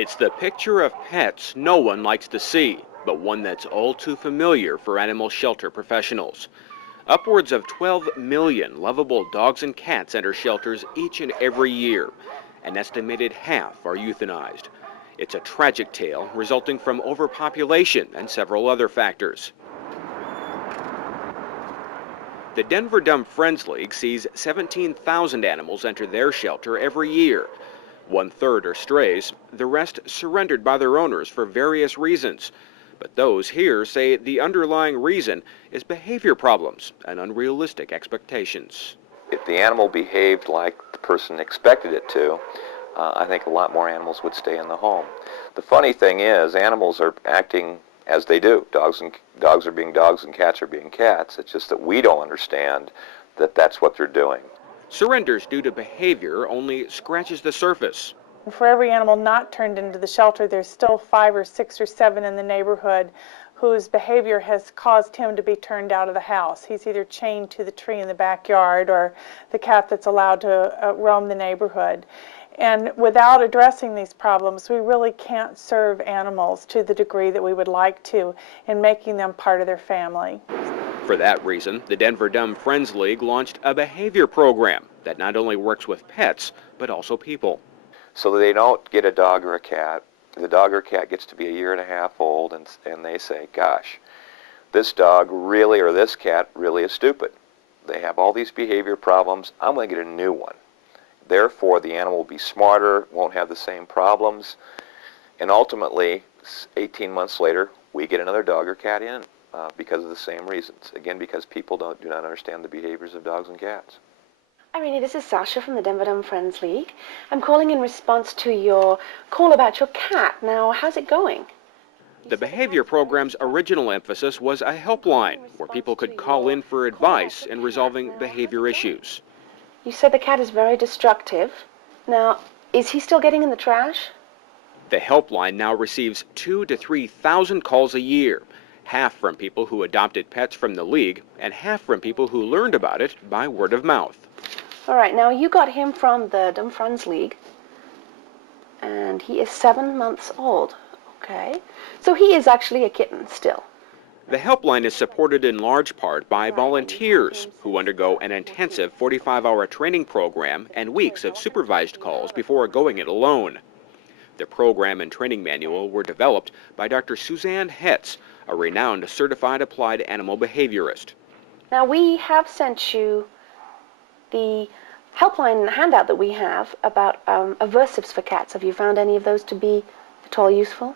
It's the picture of pets no one likes to see, but one that's all too familiar for animal shelter professionals. Upwards of 12 million lovable dogs and cats enter shelters each and every year. An estimated half are euthanized. It's a tragic tale resulting from overpopulation and several other factors. The Denver Dumb Friends League sees 17,000 animals enter their shelter every year. 1/3 are strays, the rest surrendered by their owners for various reasons. But those here say the underlying reason is behavior problems and unrealistic expectations. If the animal behaved like the person expected it to, I think a lot more animals would stay in the home. The funny thing is, animals are acting as they do. Dogs are being dogs and cats are being cats. It's just that we don't understand that that's what they're doing. Surrenders due to behavior only scratches the surface. For every animal not turned into the shelter, there's still 5 or 6 or 7 in the neighborhood whose behavior has caused him to be turned out of the house. He's either chained to the tree in the backyard or the cat that's allowed to roam the neighborhood. And without addressing these problems, we really can't serve animals to the degree that we would like to in making them part of their family. For that reason, the Denver Dumb Friends League launched a behavior program that not only works with pets, but also people. So they don't get a dog or a cat. The dog or cat gets to be 1.5 years old, and they say, gosh, this dog really, or this cat really is stupid. They have all these behavior problems. I'm going to get a new one. Therefore, the animal will be smarter, won't have the same problems, and ultimately, 18 months later, we get another dog or cat in because of the same reasons. Again, because people do not understand the behaviors of dogs and cats. Irene, this is Sasha from the Denver Dumb Friends League. I'm calling in response to your call about your cat. Now, how's it going? The behavior program's original emphasis was a helpline where people could call in for advice in resolving behavior issues. You said the cat is very destructive. Now, is he still getting in the trash? The helpline now receives 2,000 to 3,000 calls a year, half from people who adopted pets from the league and half from people who learned about it by word of mouth. All right, now you got him from the Dumb Friends League, and he is 7 months old. Okay, so he is actually a kitten still. The helpline is supported in large part by volunteers who undergo an intensive 45-hour training program and weeks of supervised calls before going it alone. The program and training manual were developed by Dr. Suzanne Hetz, a renowned certified applied animal behaviorist. Now, we have sent you the helpline handout that we have about aversives for cats. Have you found any of those to be at all useful?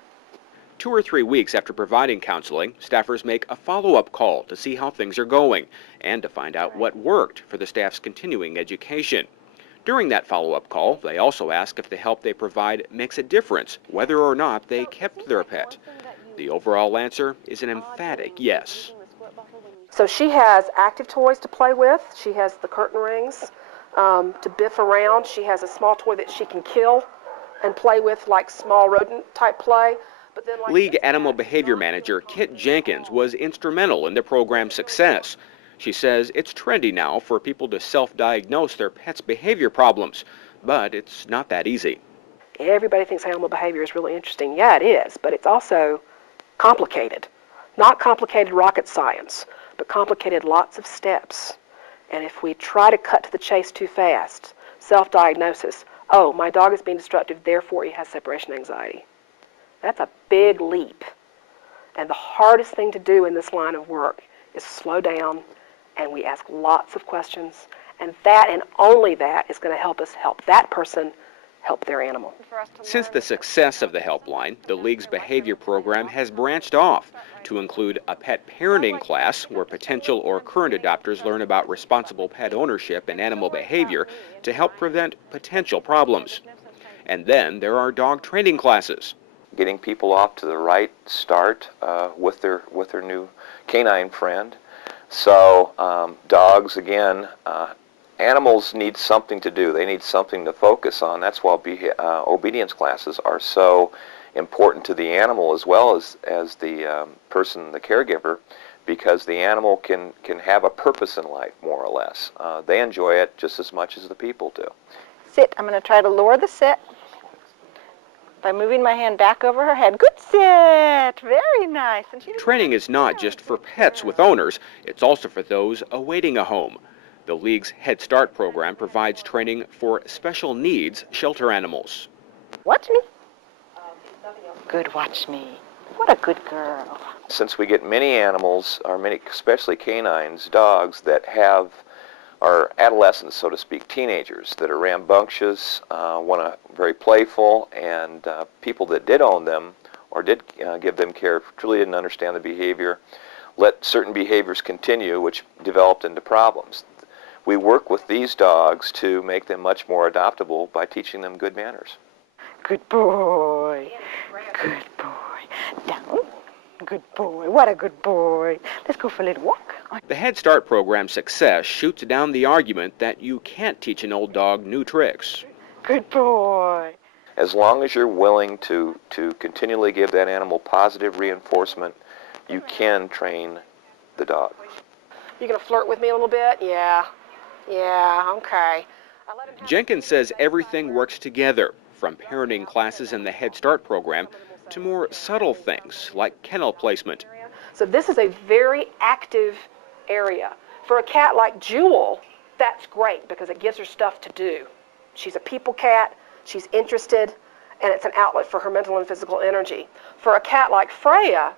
2 or 3 weeks after providing counseling, staffers make a follow-up call to see how things are going and to find out what worked for the staff's continuing education. During that follow-up call, they also ask if the help they provide makes a difference, whether or not they kept their pet. The overall answer is an emphatic yes. So she has active toys to play with. She has the curtain rings to biff around. She has a small toy that she can kill and play with, like small rodent type play. But then, League Animal Behavior Manager Kit Jenkins was instrumental in the program's success. She says it's trendy now for people to self-diagnose their pets' behavior problems, but it's not that easy. Everybody thinks animal behavior is really interesting. Yeah, it is, but it's also complicated. Not complicated rocket science, but complicated lots of steps. And if we try to cut to the chase too fast, self-diagnosis, oh, my dog is being destructive, therefore he has separation anxiety. That's a big leap. And the hardest thing to do in this line of work is slow down, and we ask lots of questions, and that and only that is going to help us help that person help their animal. Since the success of the helpline, the League's behavior program has branched off to include a pet parenting class where potential or current adopters learn about responsible pet ownership and animal behavior to help prevent potential problems. And then there are dog training classes. Getting people off to the right start with their new canine friend. So dogs, again, animals need something to do. They need something to focus on. That's why obedience classes are so important to the animal as well as the person, the caregiver, because the animal can have a purpose in life, more or less. They enjoy it just as much as the people do. Sit. I'm going to try to lower the sit. by moving my hand back over her head. Good sit. Very nice. And Training is not just for pets with owners, it's also for those awaiting a home. The League's Head Start program provides training for special needs shelter animals. Watch me. Good, watch me. What a good girl. Since we get many animals, or many, especially canines, dogs, that are adolescents, so to speak, teenagers, that are rambunctious, very playful, and people that did own them or did give them care truly didn't understand the behavior, let certain behaviors continue, which developed into problems. We work with these dogs to make them much more adoptable by teaching them good manners. Good boy. Good boy. Down. Good boy. What a good boy. Let's go for a little walk. The Head Start program's success shoots down the argument that you can't teach an old dog new tricks. Good boy. As long as you're willing to continually give that animal positive reinforcement, you can train the dog. You gonna flirt with me a little bit? Yeah. Yeah, okay. Jenkins says everything works together, from parenting classes in the Head Start program to more subtle things like kennel placement. So this is a very active area. For a cat like Jewel, that's great because it gives her stuff to do. She's a people cat, she's interested, and it's an outlet for her mental and physical energy. For a cat like Freya,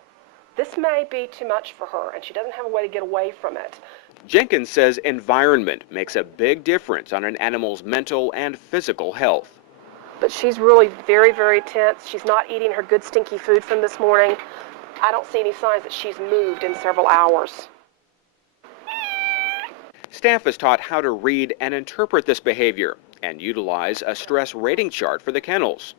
this may be too much for her, and she doesn't have a way to get away from it. Jenkins says environment makes a big difference on an animal's mental and physical health. But she's really very, very tense. She's not eating her good stinky food from this morning. I don't see any signs that she's moved in several hours. Staff is taught how to read and interpret this behavior and utilize a stress rating chart for the kennels.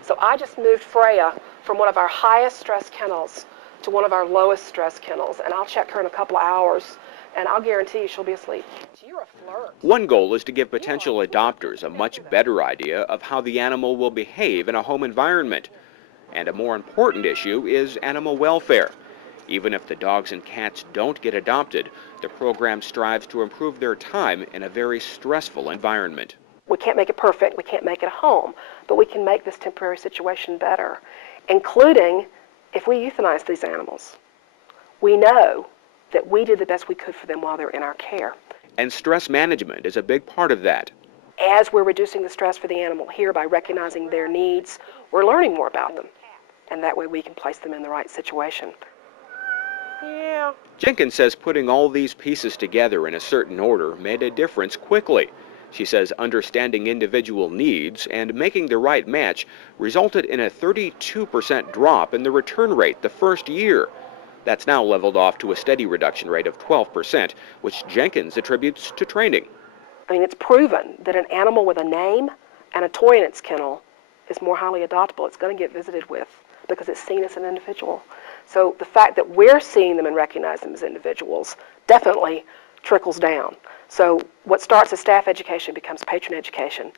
So I just moved Freya from one of our highest stress kennels to one of our lowest stress kennels, and I'll check her in a couple of hours, and I'll guarantee you she'll be asleep. You're a flirt. One goal is to give potential adopters a much better idea of how the animal will behave in a home environment. And a more important issue is animal welfare. Even if the dogs and cats don't get adopted, the program strives to improve their time in a very stressful environment. We can't make it perfect, we can't make it a home, but we can make this temporary situation better, including if we euthanize these animals. We know that we did the best we could for them while they're in our care. And stress management is a big part of that. As we're reducing the stress for the animal here by recognizing their needs, we're learning more about them. And that way we can place them in the right situation. Yeah. Jenkins says putting all these pieces together in a certain order made a difference quickly. She says understanding individual needs and making the right match resulted in a 32% drop in the return rate the first year. That's now leveled off to a steady reduction rate of 12%, which Jenkins attributes to training. I mean, it's proven that an animal with a name and a toy in its kennel is more highly adoptable. It's going to get visited with because it's seen as an individual. So the fact that we're seeing them and recognize them as individuals definitely trickles down. So what starts as staff education becomes patron education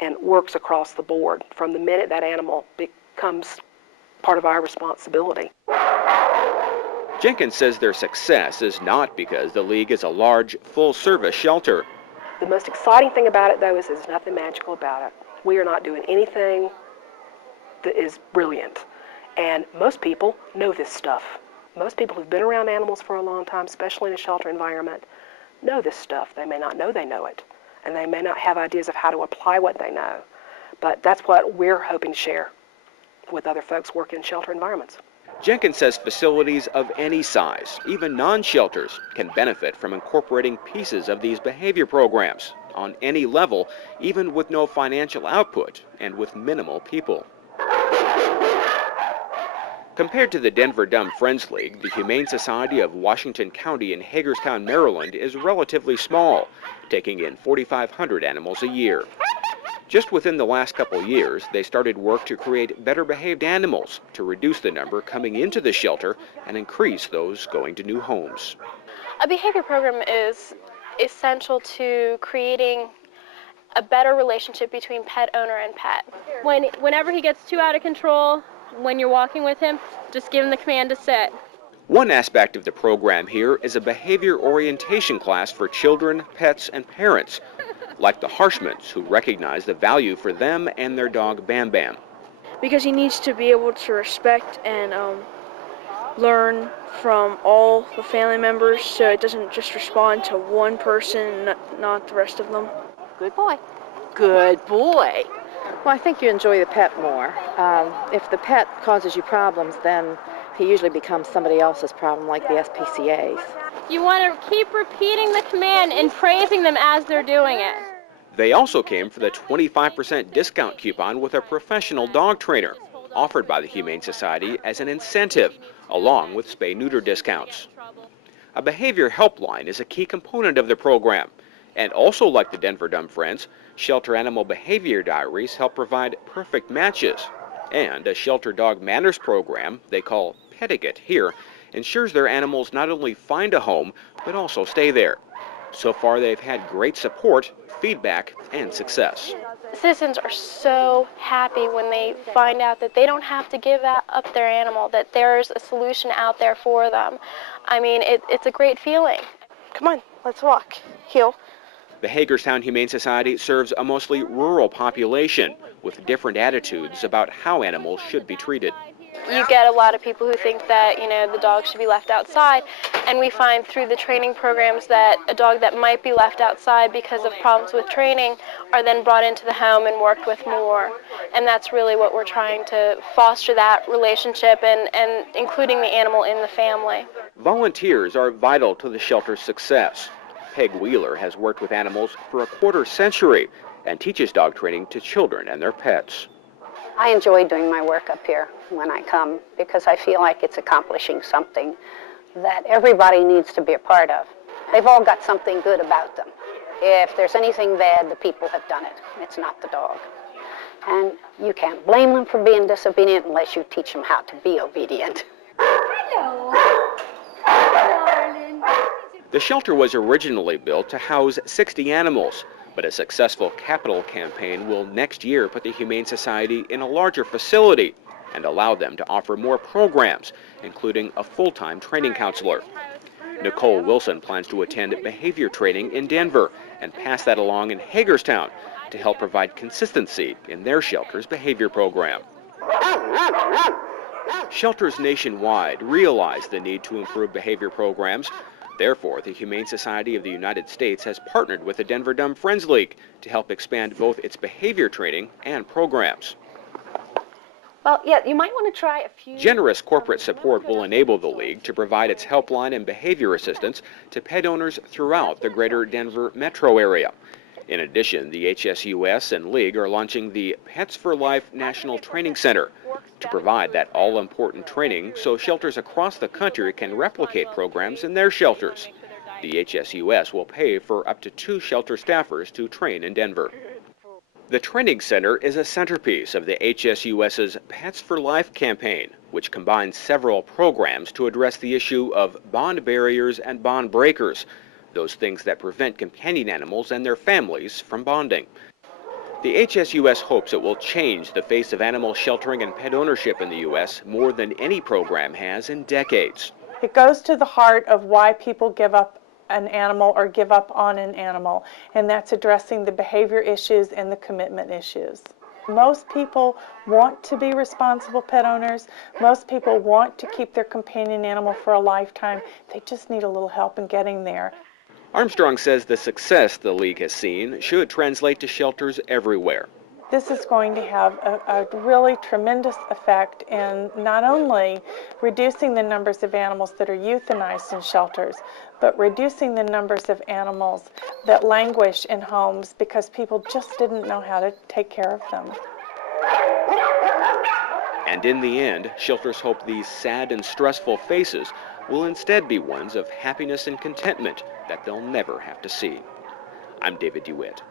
and works across the board from the minute that animal becomes part of our responsibility. Jenkins says their success is not because the League is a large, full-service shelter. The most exciting thing about it, though, is there's nothing magical about it. We are not doing anything that is brilliant. And most people know this stuff. Most people who've been around animals for a long time, especially in a shelter environment, know this stuff. They may not know they know it, and they may not have ideas of how to apply what they know. But that's what we're hoping to share with other folks working in shelter environments. Jenkins says facilities of any size, even non-shelters, can benefit from incorporating pieces of these behavior programs on any level, even with no financial output and with minimal people. Compared to the Denver Dumb Friends League, the Humane Society of Washington County in Hagerstown, Maryland is relatively small, taking in 4,500 animals a year. Just within the last couple years, they started work to create better behaved animals to reduce the number coming into the shelter and increase those going to new homes. A behavior program is essential to creating a better relationship between pet owner and pet. Whenever he gets too out of control, when you're walking with him, just give him the command to sit. One aspect of the program here is a behavior orientation class for children, pets, and parents, like the Harshmans, who recognize the value for them and their dog Bam Bam. because he needs to be able to respect and learn from all the family members, so it doesn't just respond to one person and not the rest of them. Good boy. Good boy. Well, I think you enjoy the pet more. If the pet causes you problems, then he usually becomes somebody else's problem, like the SPCA's. You want to keep repeating the command and praising them as they're doing it. They also came for the 25% discount coupon with a professional dog trainer, offered by the Humane Society as an incentive, along with spay-neuter discounts. A behavior helpline is a key component of the program, and also like the Denver Dumb Friends, Shelter Animal Behavior Diaries help provide perfect matches. And a Shelter Dog Manners program they call Pettigot here ensures their animals not only find a home, but also stay there. So far, they've had great support, feedback, and success. Citizens are so happy when they find out that they don't have to give up their animal, that there's a solution out there for them. I mean, it's a great feeling. Come on, let's walk. Heel. The Hagerstown Humane Society serves a mostly rural population with different attitudes about how animals should be treated. You get a lot of people who think that, the dog should be left outside, and we find through the training programs that a dog that might be left outside because of problems with training are then brought into the home and worked with more. And that's really what we're trying to foster, that relationship and including the animal in the family. Volunteers are vital to the shelter's success. Peg Wheeler has worked with animals for a quarter century and teaches dog training to children and their pets. I enjoy doing my work up here when I come because I feel like it's accomplishing something that everybody needs to be a part of. They've all got something good about them. If there's anything bad, the people have done it. It's not the dog. And you can't blame them for being disobedient unless you teach them how to be obedient. The shelter was originally built to house 60 animals, but a successful capital campaign will next year put the Humane Society in a larger facility and allow them to offer more programs, including a full-time training counselor. Nicole Wilson plans to attend behavior training in Denver and pass that along in Hagerstown to help provide consistency in their shelter's behavior program. Shelters nationwide realize the need to improve behavior programs. Therefore, the Humane Society of the United States has partnered with the Denver Dumb Friends League to help expand both its behavior training and programs. Well, yeah, you might want to try a few... Generous corporate support will enable the League to provide its helpline and behavior assistance to pet owners throughout the greater Denver metro area. In addition, the HSUS and League are launching the Pets4Life National Training Center to provide that all-important training so shelters across the country can replicate programs in their shelters. The HSUS will pay for up to 2 shelter staffers to train in Denver. The training center is a centerpiece of the HSUS's Pets4Life campaign, which combines several programs to address the issue of bond barriers and bond breakers, those things that prevent companion animals and their families from bonding. The HSUS hopes it will change the face of animal sheltering and pet ownership in the U.S. more than any program has in decades. It goes to the heart of why people give up an animal or give up on an animal, and that's addressing the behavior issues and the commitment issues. Most people want to be responsible pet owners. Most people want to keep their companion animal for a lifetime. They just need a little help in getting there. Armstrong says the success the League has seen should translate to shelters everywhere. This is going to have a really tremendous effect in not only reducing the numbers of animals that are euthanized in shelters, but reducing the numbers of animals that languish in homes because people just didn't know how to take care of them. And in the end, shelters hope these sad and stressful faces will instead be ones of happiness and contentment that they'll never have to see. I'm David DeWitt.